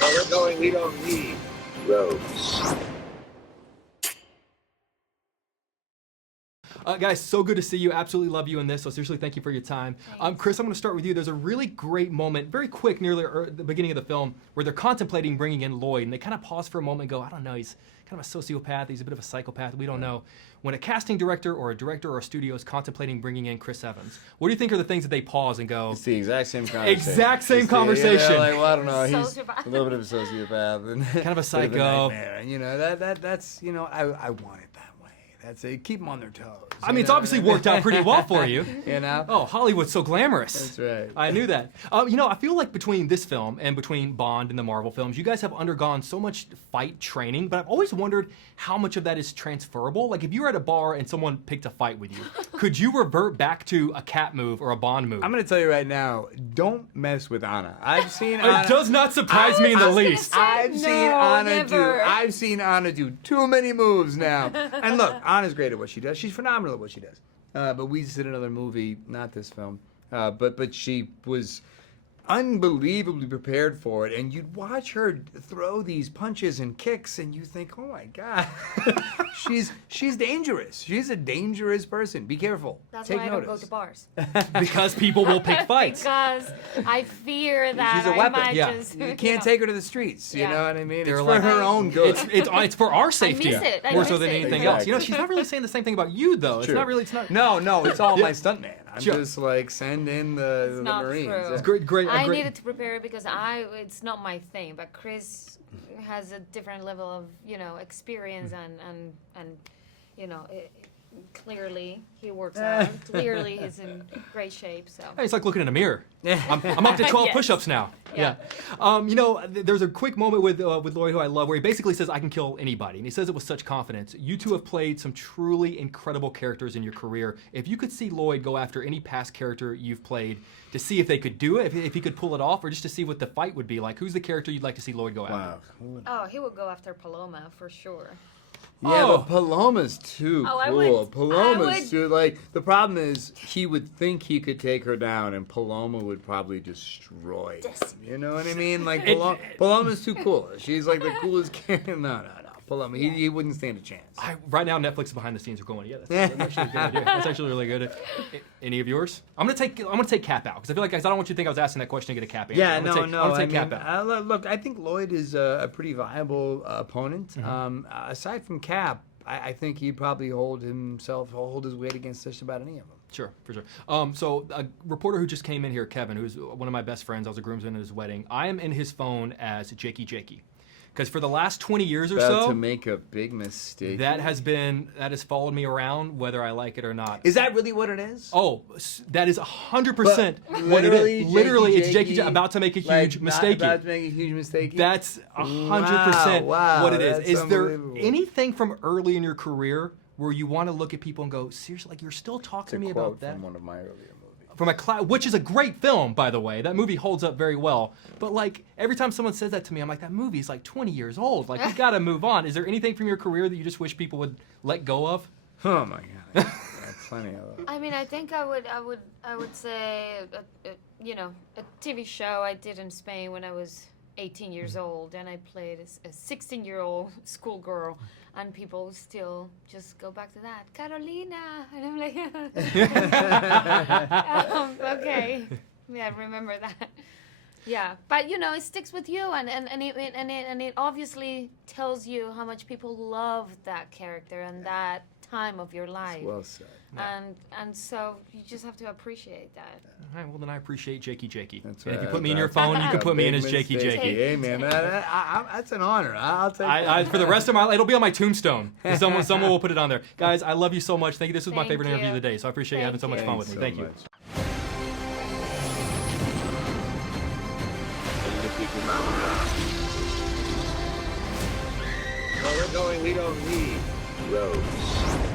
we're going, we don't need roads. Guys, so good to see you. Absolutely love you in this. So seriously, thank you for your time. Chris, I'm going to start with you. There's a really great moment, very quick, near the beginning of the film, where they're contemplating bringing in Lloyd, and they kind of pause for a moment and go, I don't know, he's kind of a sociopath, he's a bit of a psychopath, we don't know. When a casting director or a studio is contemplating bringing in Chris Evans, what do you think are the things that they pause and go? It's the exact same conversation. Exact same conversation. Like, well, I don't know, he's Sociopath. a little bit of a sociopath. And Kind of a bit psycho. nightmare. You know, that's, you know, I want it that way. That's it. Keep them on their toes. I mean, it's obviously worked out pretty well for you. You know? Oh, Hollywood's so glamorous. That's right. I knew that. You know, I feel like between this film and between Bond and the Marvel films, you guys have undergone so much fight training, but I've always wondered how much of that is transferable. Like, if you were at a bar and someone picked a fight with you, could you revert back to a cat move or a Bond move? I'm going to tell you right now, don't mess with Anna. I've seen Anna. It does not surprise me in the least. I've never. seen Anna do too many moves now. And look, Anna's great at what she does. She's phenomenal at what she does. But we just did another movie, not this film, but she was unbelievably prepared for it, and you'd watch her throw these punches and kicks, and you think, oh my God, she's dangerous. She's a dangerous person. Be careful. That's Take why notice. I don't go to bars. Because people will pick fights. Because I fear that She's a I weapon. might Yeah. just... You can't take her to the streets. You Yeah. know what I mean? They're It's like- for her own good. It's for our safety miss it. I more so miss than it. anything else. You know, Exactly. she's not really saying the same thing about you, though. It's True. not really. It's not. No, it's all Yeah. my stuntman. I'm Sure. just like, send in the not Marines. true. Yeah. It's Great. I needed to prepare because it's not my thing, but Chris has a different level of, you know, experience and you know, clearly he works out. Clearly he's in great shape, so. It's like looking in a mirror. I'm up to 12 Yes. push-ups now. Yeah. You know, there's a quick moment with Lloyd, who I love, where he basically says, "I can kill anybody," and he says it with such confidence. You two have played some truly incredible characters in your career. If you could see Lloyd go after any past character you've played to see if they could do it, if he could pull it off, or just to see what the fight would be like, who's the character you'd like to see Lloyd go after? Wow. Oh, he would go after Paloma for sure. Yeah, Oh. but Paloma's too Oh, I cool. would- Paloma's I would- too, like, the problem is he would think he could take her down, and Paloma would probably destroy him. You know what I mean? Like, Paloma's too cool. She's like the coolest character. No. Paloma, he wouldn't stand a chance. Right now, Netflix behind the scenes are going, yeah, that's actually a good idea. That's actually really good. Any of yours? I'm gonna take Cap out because I feel like, guys, I don't want you to think I was asking that question to get a Cap answer. Yeah, I'm gonna take Cap out. Look, I think Lloyd is a pretty viable opponent. Aside from Cap, I think he'd probably hold his weight against just about any of them. Sure, for sure. So a reporter who just came in here, Kevin, who's one of my best friends, I was a groomsman at his wedding. I am in his phone as Jakey. Because for the last 20 years or About so, to make a big mistake. that has followed me around whether I like it or not. Is that really what it is? Oh, that is 100% But what it is. Literally, it's Jakey, Jakey about to make a like, huge not mistake. About to make a huge mistake. That's 100% Wow, what it is. that's Is there unbelievable. anything from early in your career where you want to look at people and go, seriously, like you're still talking to me about that? From one of my earlier movies. From which is a great film, by the way. That movie holds up very well. But like every time someone says that to me, I'm like, that movie's like 20 years old. Like we gotta move on. Is there anything from your career that you just wish people would let go of? Oh my God. Yeah, plenty of them. I mean, I think I would say, you know, a TV show I did in Spain when I was 18 years old, and I played a 16-year-old schoolgirl, and people still just go back to that, Carolina, and I'm like, okay, yeah, I remember that. Yeah, but you know, it sticks with you, and it obviously tells you how much people love that character and that time of your life. Well said. And so you just have to appreciate that. All right, well, then I appreciate Jakey. That's And if you right, put me in your that's phone, you can put me in Big as Jakey. mistake. Hey, man, that's an honor. I'll take that. For the rest of my life, it'll be on my tombstone. Someone will put it on there. Guys, I love you so much. Thank you. This was my Thank favorite interview you. of the day, so I appreciate you having so much fun with me. Thank you. much. Where we're going, we don't need roads.